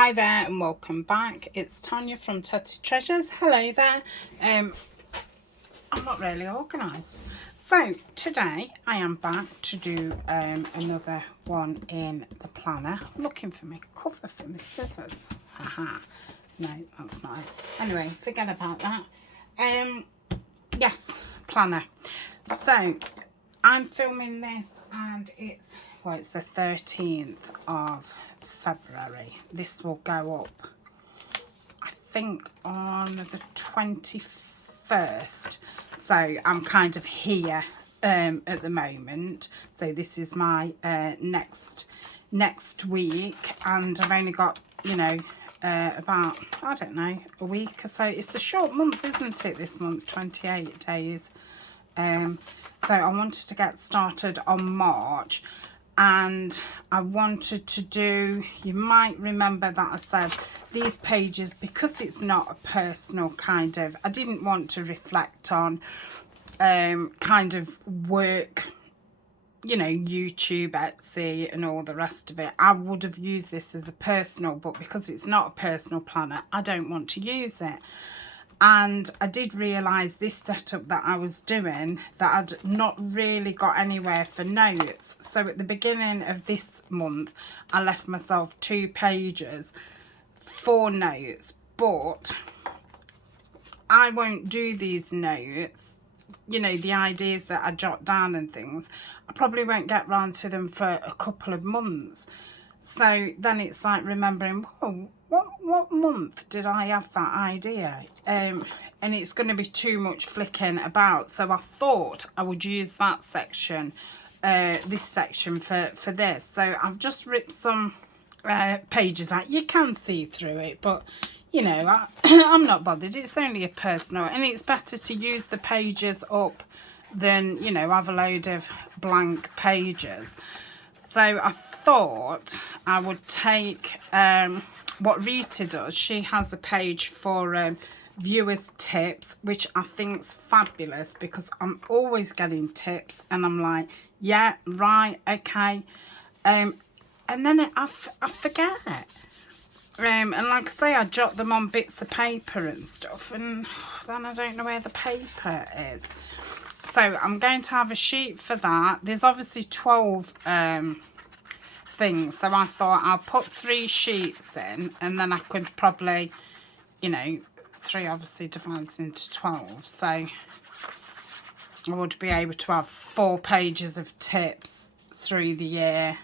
Hi there and welcome back. It's Tania from Tatty Treasures. Hello there. I'm not really organised. So today I am back to do another one in the planner. I'm looking for my cover for my scissors. Haha. No, that's not it. Anyway, forget about that. Yes, planner. So I'm filming this and it's the 13th of February. This will go up, I think, on the 21st. So I'm kind of here at the moment. So this is my next week, and I've only got, you know, about, I don't know, a week or so. It's a short month, isn't it, this month? 28 days. So I wanted to get started on March, and I wanted to do, you might remember that I said these pages, because it's not a personal kind of, I didn't want to reflect on kind of work, you know, YouTube, Etsy and all the rest of it. I would have used this as a personal, but because it's not a personal planner, I don't want to use it. And I did realise this setup that I was doing, that I'd not really got anywhere for notes. So at the beginning of this month, I left myself 2 pages for notes, but I won't do these notes, you know, the ideas that I jot down and things. I probably won't get round to them for a couple of months. So then it's like remembering, whoa, what month did I have that idea? And it's going to be too much flicking about. So I thought I would use that section, this section for this. So I've just ripped some pages out. You can see through it, but you know, I'm not bothered. It's only a personal, and it's better to use the pages up than, you know, have a load of blank pages. So I thought I would take what Rita does. She has a page for viewers tips, which I think's fabulous, because I'm always getting tips and I'm like, yeah, right, okay. And then I forget. And like I say, I jot them on bits of paper and stuff, and then I don't know where the paper is. So I'm going to have a sheet for that. There's obviously 12 things, so I thought I'll put 3 sheets in, and then I could probably, you know, 3 obviously divides into 12, so I would be able to have 4 pages of tips through the year,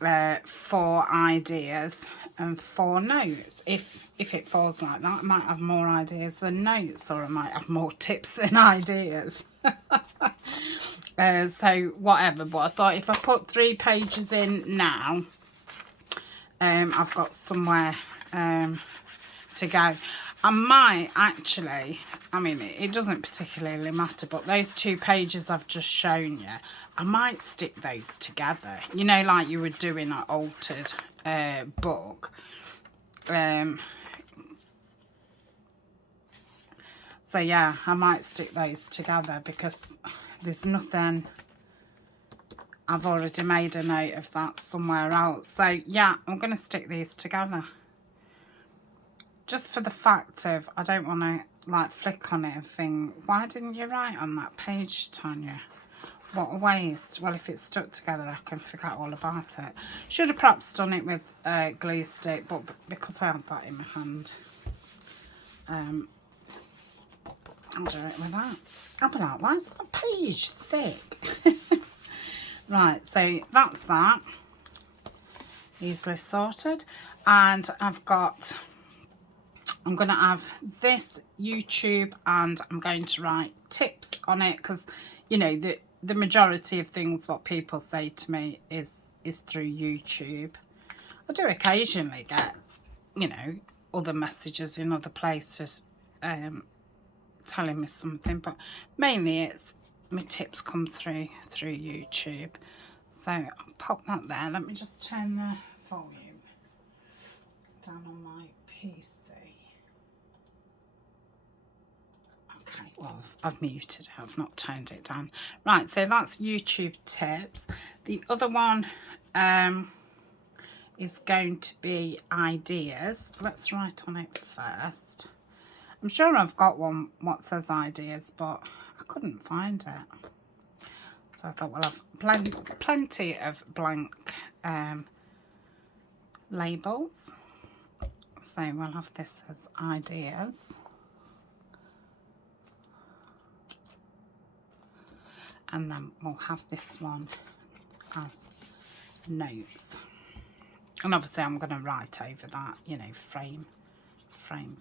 4 ideas and 4 notes. If it falls like that, I might have more ideas than notes, or I might have more tips than ideas. So whatever, but I thought if I put 3 pages in now, I've got somewhere to go. I might actually, I mean, it doesn't particularly matter, but those 2 pages I've just shown you, I might stick those together, you know, like you would do in an altered book. So yeah, I might stick those together, because there's nothing, I've already made a note of that somewhere else. So yeah, I'm going to stick these together. Just for the fact of, I don't want to like flick on it and think, why didn't you write on that page, Tanya? What a waste. Well, if it's stuck together, I can forget all about it. Should have perhaps done it with glue stick, but because I had that in my hand, I'll do it with that. I'll be like, why is that page thick? Right, so that's that. Easily sorted. And I've got, I'm going to have this YouTube, and I'm going to write tips on it, because, you know, the majority of things what people say to me is through YouTube. I do occasionally get, you know, other messages in other places telling me something, but mainly it's my tips come through YouTube. So I'll pop that there. Let me just turn the volume down on my PC. Okay, well, I've muted it, I've not turned it down. Right, so that's YouTube tips. The other one is going to be ideas. Let's write on it first. I'm sure I've got one what says ideas, but I couldn't find it. So I thought we'll have plenty of blank labels. So we'll have this as ideas. And then we'll have this one as notes. And obviously I'm going to write over that, you know, frame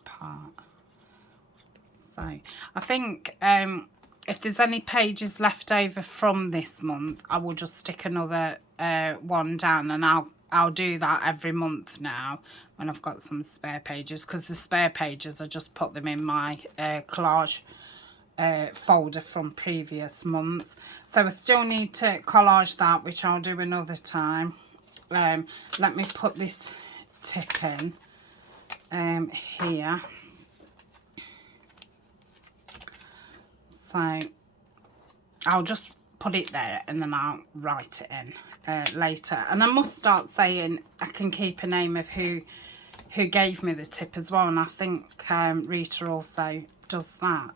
part. So I think if there's any pages left over from this month, I will just stick another one down, and I'll do that every month now when I've got some spare pages, because the spare pages I just put them in my collage folder from previous months. So I still need to collage that, which I'll do another time. Let me put this tip in here. So I'll just put it there and then I'll write it in later. And I must start saying I can keep a name of who gave me the tip as well, and I think Rita also does that.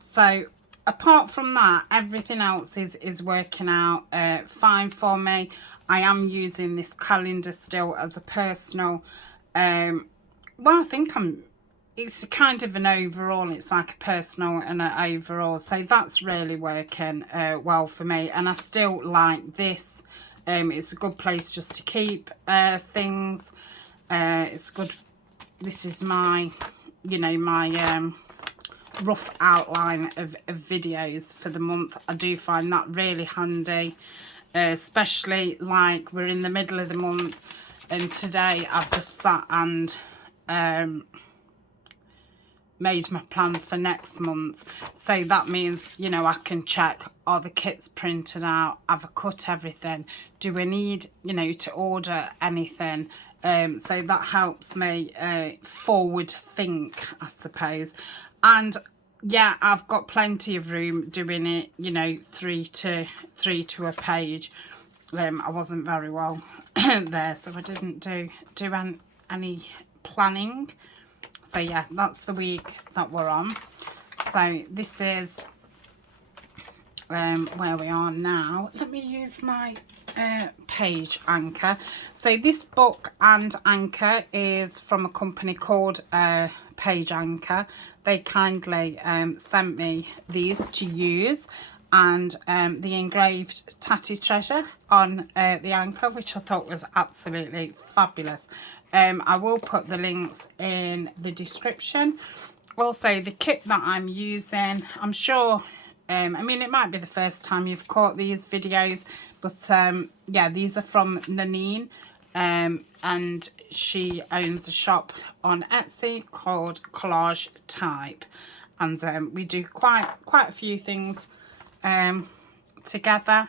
So apart from that, everything else is working out fine for me. I am using this calendar still as a personal, well, I think it's kind of an overall, it's like a personal and an overall. So that's really working well for me. And I still like this. It's a good place just to keep things. It's good. This is my, you know, my rough outline of videos for the month. I do find that really handy. Especially like we're in the middle of the month, and today I've just sat and made my plans for next month. So that means, you know, I can check, are the kits printed out, have I cut everything, do we need, you know, to order anything. So that helps me forward think, I suppose. And yeah, I've got plenty of room doing it, you know, three to a page. I wasn't very well there, so I didn't do any planning. So yeah, that's the week that we're on. So this is where we are now. Let me use my page anchor. So this book and anchor is from a company called Page Anchor. They kindly sent me these to use, and the engraved Tatty Treasure on the anchor, which I thought was absolutely fabulous. I will put the links in the description. Also, the kit that I'm using, I'm sure, I mean, it might be the first time you've caught these videos, but yeah, these are from Nanine. And she owns a shop on Etsy called Collage Type, and we do quite a few things together.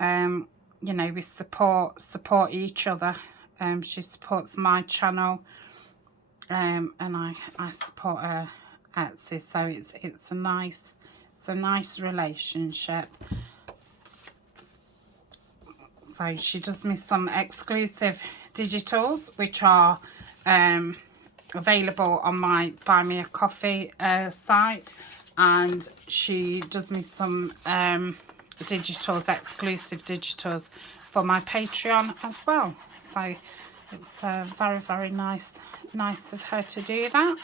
You know, we support each other. She supports my channel, and I support her Etsy, so it's a nice relationship. So she does me some exclusive digitals, which are available on my Buy Me a Coffee site, and she does me some digitals, exclusive digitals for my Patreon as well. So it's very nice of her to do that.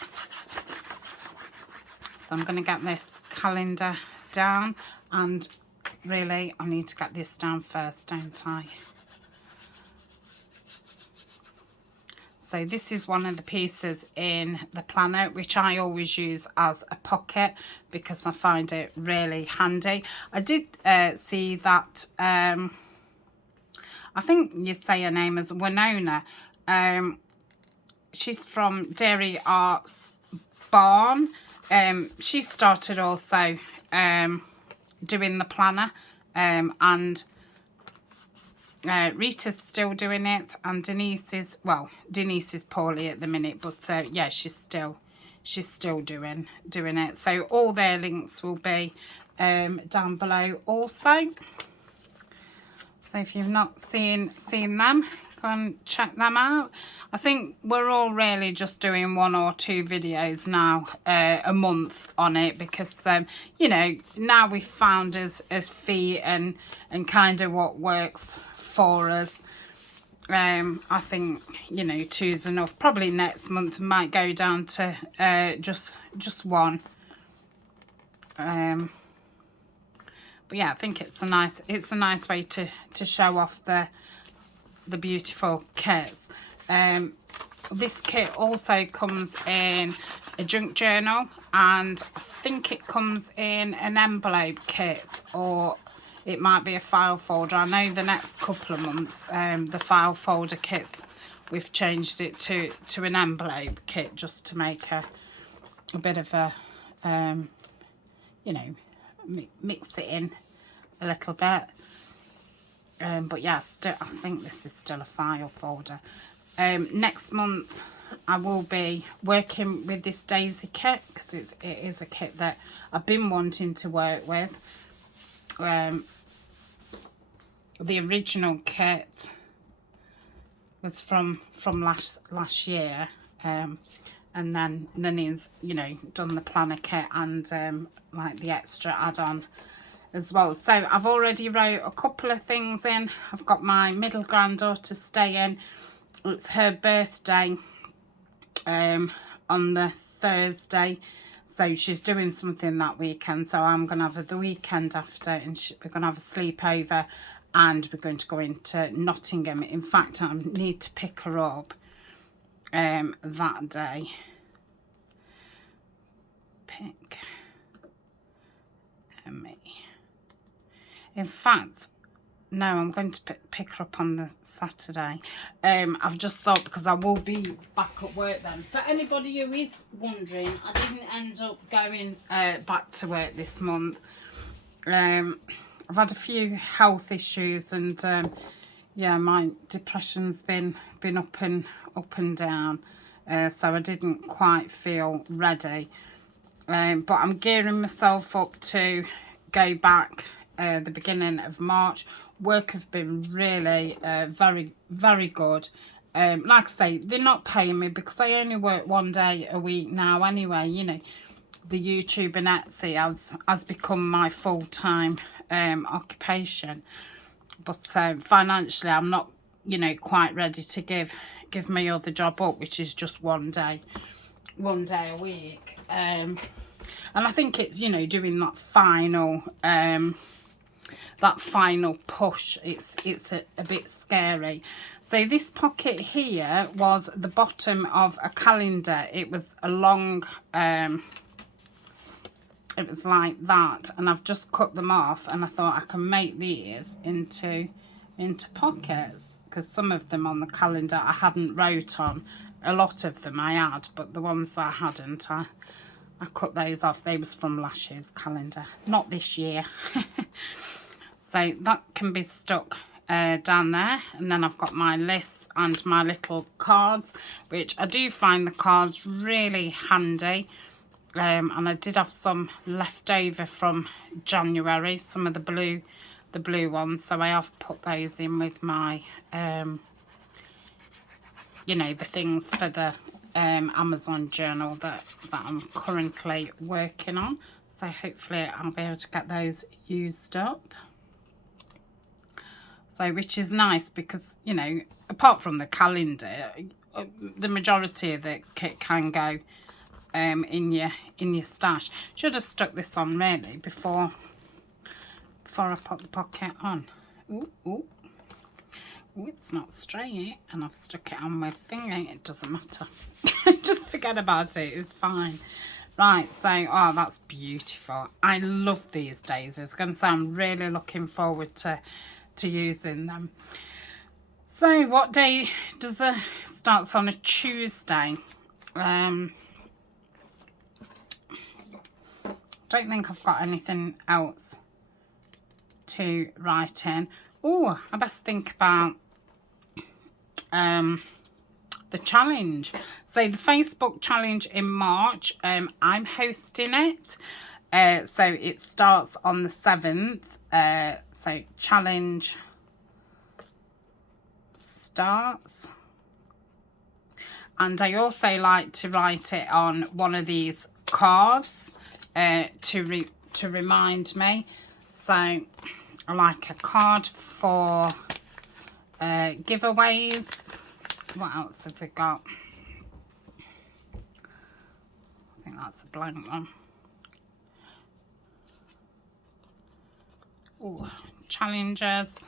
So I'm going to get this calendar down, and really I need to get this down first, don't I? So this is one of the pieces in the planner, which I always use as a pocket because I find it really handy. I did see that, I think you say her name is Winona. She's from Dairy Arts Barn. She started also doing the planner, and Rita's still doing it, and Denise is poorly at the minute, but yeah, she's still doing it. So all their links will be down below also. So if you've not seen them, go and check them out. I think we're all really just doing 1 or 2 videos now a month on it, because you know, now we've found us feet and kind of what works for us. I think, you know, 2's enough. Probably next month might go down to just 1. But yeah, I think it's a nice way to show off the beautiful kits. This kit also comes in a junk journal, and I think it comes in an envelope kit, or it might be a file folder. I know the next couple of months, the file folder kits, we've changed it to an envelope kit, just to make a bit of a, you know, mix it in a little bit. But yeah, still, I think this is still a file folder. Next month I will be working with this daisy kit, because it is a kit that I've been wanting to work with. The original kit was from last year, and then Nani's, you know, done the planner kit and like the extra add-on as well. So I've already wrote a couple of things in. I've got my middle granddaughter staying. It's her birthday on the Thursday, so she's doing something that weekend, so I'm gonna have the weekend after, and we're gonna have a sleepover, and we're going to go into Nottingham. In fact, I need to pick her up that day. Pick me. In fact, no, I'm going to pick her up on the Saturday. I've just thought, because I will be back at work then. For anybody who is wondering, I didn't end up going back to work this month. I've had a few health issues, and yeah, my depression's been up and down, so I didn't quite feel ready. But I'm gearing myself up to go back the beginning of March. Work have been really very good. Like I say, they're not paying me, because I only work 1 day a week now anyway. You know, the YouTube and Etsy has become my full-time occupation. But financially, I'm not, you know, quite ready to give my other job up, which is just 1 day a week. And I think it's, you know, doing that final push, it's a bit scary. So this pocket here was the bottom of a calendar. It was a long, it was like that, and I've just cut them off, and I thought I can make these into pockets, because some of them on the calendar I hadn't wrote on. A lot of them I had, but the ones that I hadn't, I cut those off. They was from last year's calendar, not this year. So that can be stuck down there. And then I've got my lists and my little cards, which I do find the cards really handy. And I did have some left over from January, some of the blue ones, so I have put those in with my you know, the things for the Amazon journal that I'm currently working on. So hopefully I'll be able to get those used up. So, which is nice, because, you know, apart from the calendar, the majority of the kit can go in your stash. Should have stuck this on really before I put the pocket on. Ooh, it's not straight, and I've stuck it on with thingy. It doesn't matter. Just forget about it. It's fine. Right, so oh, that's beautiful. I love these daisies. It's going to say I'm really looking forward to using them. So what day does the starts on a Tuesday? Don't think I've got anything else to write in. Oh, I best think about the challenge. So the Facebook challenge in March, I'm hosting it. So it starts on the 7th. So challenge starts. And I also like to write it on one of these cards to remind me. So I like a card for giveaways. What else have we got? I think that's a blank one. Oh, challenges.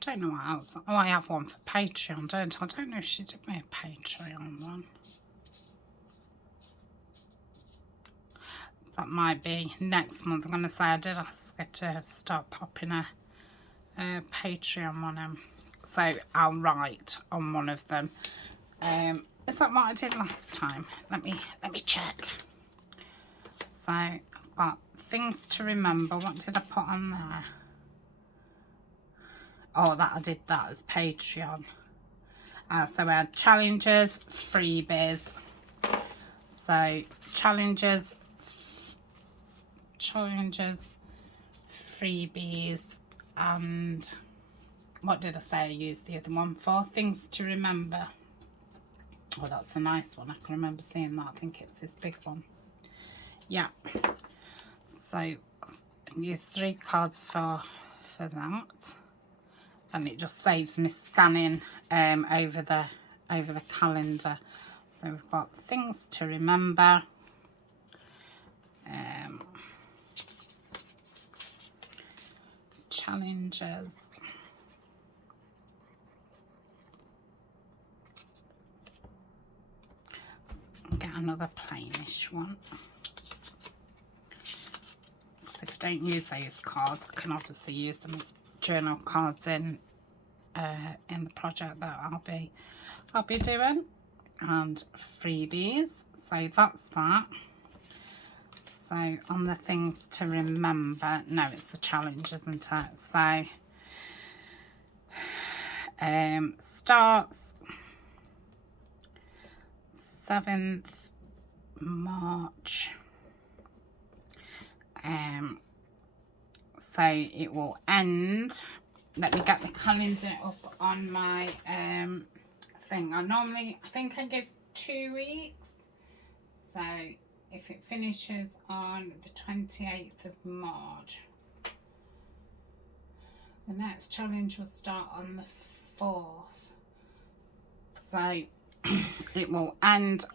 I don't know what else. Oh, I have one for Patreon, don't I? I don't know if she did me a Patreon one. That might be next month. I'm going to say I did ask her to start popping a Patreon one in. So I'll write on one of them. Is that what I did last time? Let me check. So I've got things to remember. What did I put on there? Oh, that I did that as Patreon. So we had challenges, freebies. So challenges, freebies, and what did I say I used the other one for? Things to remember. Oh, that's a nice one. I can remember seeing that. I think it's this big one. Yeah. So I use 3 cards for that. And it just saves me scanning over the calendar. So we've got things to remember, challenges, get another plainish one. So if I don't use those cards, I can obviously use them as journal cards in the project that I'll be doing. And freebies, so that's that. So on the things to remember, no, it's the challenge, isn't it? So starts 7th March. So it will end. Let me get the calendar up on my thing. I think I give 2 weeks. So if it finishes on the 28th of March, the next challenge will start on the 4th. So it will ends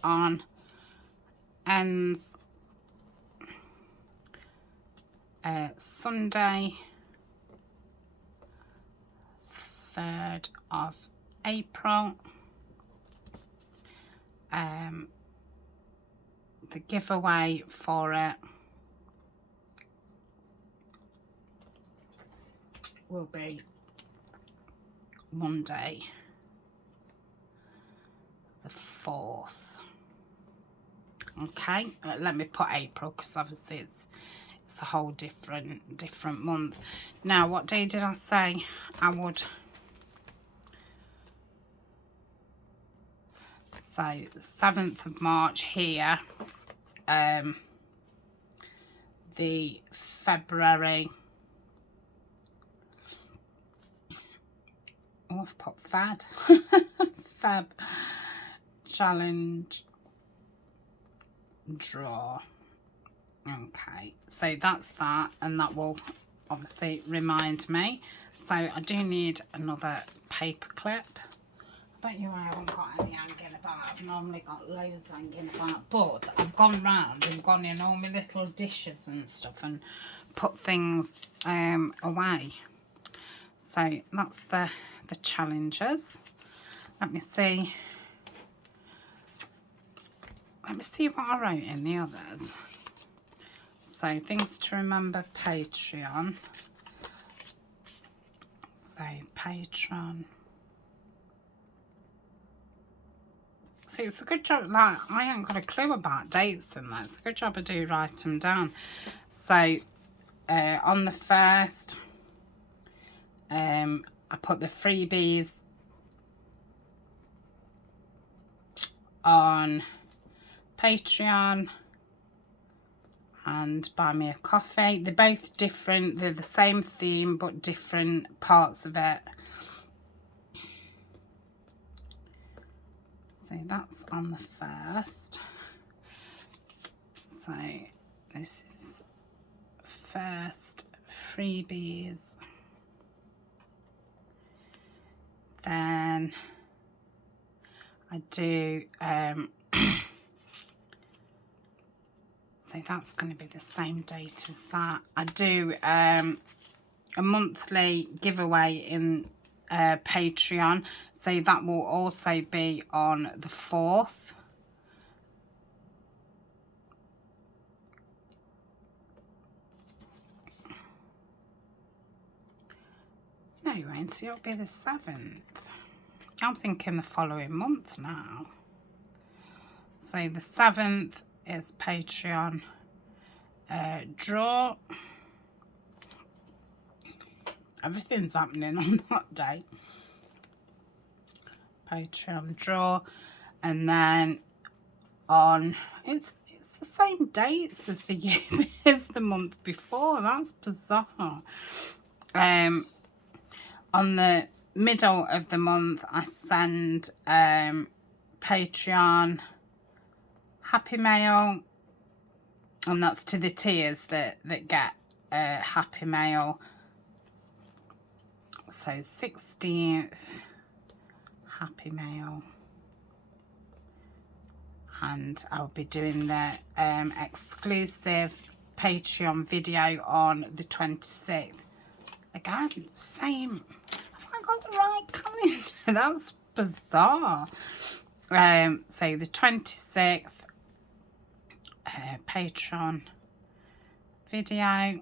Sunday 3rd of April. The giveaway for it will be Monday the 4th. Okay, let me put April because obviously it's a whole different month. Now, what day did I say I would? So 7th of March here. The February. Oh, I've put Fad. Feb challenge draw. Okay, so that's that, and that will obviously remind me. So I do need another paper clip. I bet you I haven't got any hanging about. I've normally got loads hanging about, but I've gone round and gone in all my little dishes and stuff and put things away. So that's the challenges. Let me see what I wrote in the others. So things to remember, Patreon. So Patreon. See, it's a good job. Like, I haven't got a clue about dates in there. It's a good job I do write them down. So on the 1st, I put the freebies on Patreon and Buy Me a Coffee. They're both different. They're the same theme but different parts of it. So that's on the first. So this is first freebies. Then I do so that's going to be the same date as that. I do a monthly giveaway in Patreon, so that will also be on the 4th. No, it won't. So it'll be the 7th. I'm thinking the following month now. So the 7th is Patreon draw. Everything's happening on that day. Patreon draw, and then on it's the same dates as the year as the month before. That's bizarre. On the middle of the month, I send Patreon Happy Mail, and that's to the tiers that get Happy Mail. So 16th Happy Mail, and I'll be doing the exclusive Patreon video on the 26th. Again, same. Have I got the right calendar? That's bizarre. So the 26th Patreon video,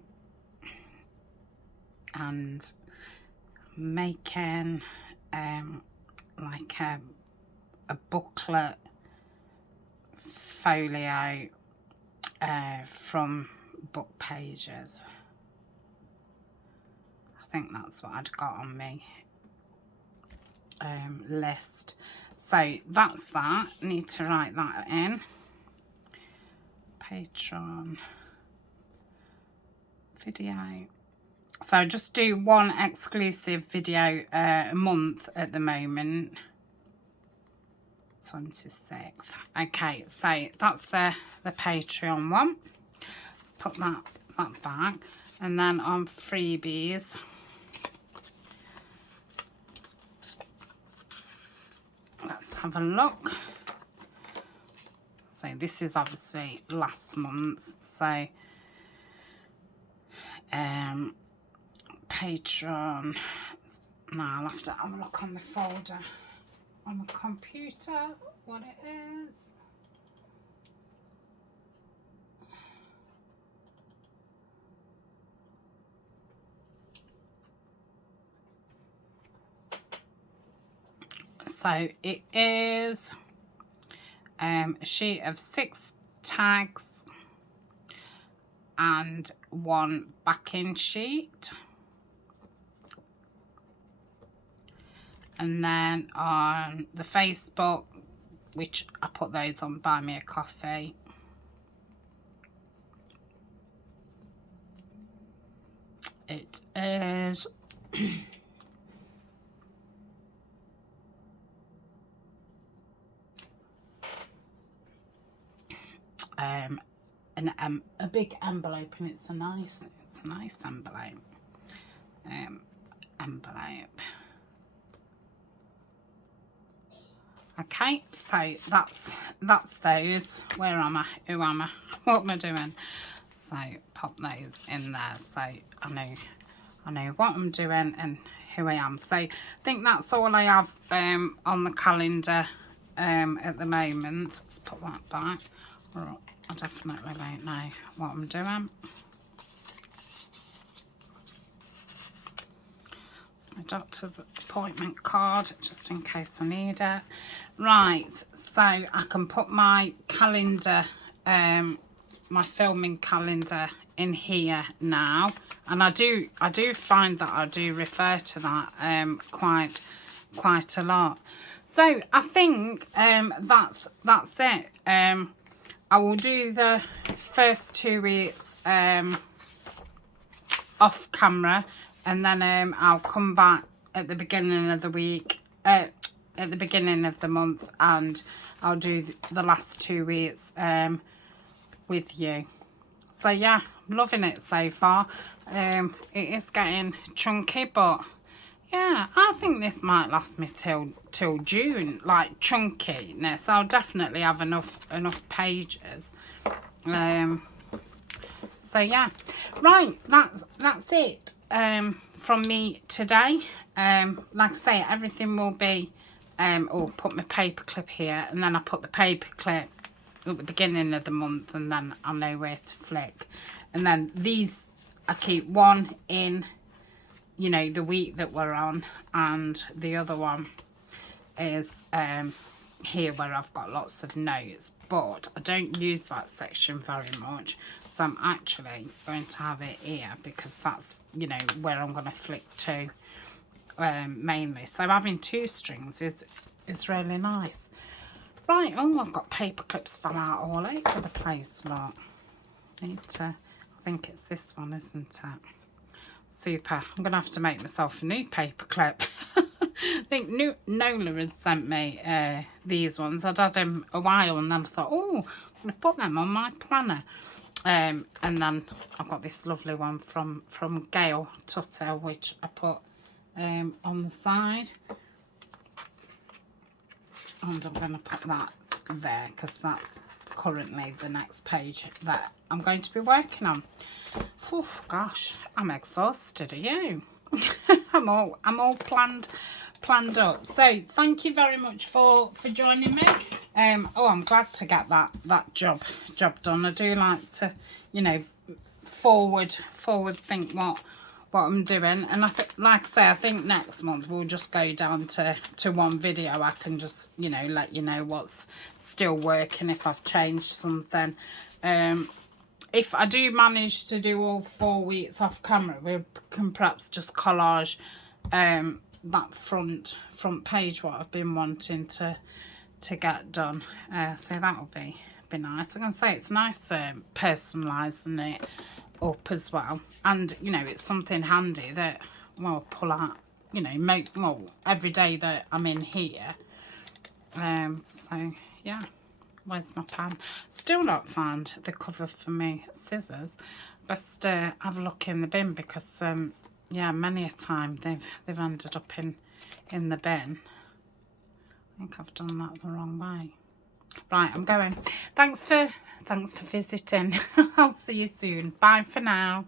and making like a booklet folio from book pages. I think that's what I'd got on me list. So that's that. Need to write that in. Patreon video. So I just do one exclusive video a month at the moment. 26th. Okay, so that's the Patreon one. Let's put that back. And then on freebies, let's have a look. So this is obviously last month's. So Patreon. Now I'll have to have a look on the folder on the computer what it is. So it is a sheet of 6 tags and 1 backing sheet. And then on the Facebook, which I put those on Buy Me a Coffee, it is a big envelope, and it's a nice envelope. Okay, so that's those. Where am I? Who am I? What am I doing? So pop those in there, so I know what I'm doing and who I am. So I think that's all I have on the calendar at the moment. Let's put that back. Or I definitely won't know what I'm doing. It's my doctor's appointment card, just in case I need it. Right, so I can put my calendar, my filming calendar in here now, and I do find that I do refer to that quite a lot. So I think that's it. I will do the first 2 weeks off camera, and then I'll come back at the beginning of the week, at the beginning of the month, and I'll do the last 2 weeks with you. So yeah, I'm loving it so far. It is getting chunky, but yeah, I think this might last me till June, like chunkiness. I'll definitely have enough pages. So yeah, right, that's it from me today. Like I say, everything will be or put my paper clip here, and then I put the paper clip at the beginning of the month, and then I'll know where to flick. And then these I keep one in, you know, the week that we're on, and the other one is here where I've got lots of notes, but I don't use that section very much, so I'm actually going to have it here because that's, you know, where I'm going to flick to mainly. So having 2 strings is really nice. Right, oh, I've got paper clips fell out all over the place, look. Need to, I think it's this one, isn't it? Super. I'm going to have to make myself a new paper clip. I think Nola had sent me these ones. I'd had them a while, and then I thought, oh, I'm going to put them on my planner. And then I've got this lovely one from Gail Tuttle, which I put on the side. And I'm going to put that there because that's currently the next page that I'm going to be working on. Oh gosh, I'm exhausted. Are you? I'm all planned up. So thank you very much for joining me. Oh, I'm glad to get that job done. I do like to, you know, forward think what I'm doing, and like I say, I think next month we'll just go down to 1 video. I can just, you know, let you know what's still working, if I've changed something. If I do manage to do all 4 weeks off camera, we can perhaps just collage that front page, what I've been wanting to get done. So that will be nice. I'm gonna say it's nice personalising it up as well, and you know, it's something handy that, well, pull out, you know, well, every day that I'm in here. So yeah, where's my pen? Still not found the cover for me scissors. Best have a look in the bin, because yeah, many a time they've ended up in the bin. I think I've done that the wrong way. Right, I'm going. Thanks for visiting. I'll see you soon. Bye for now.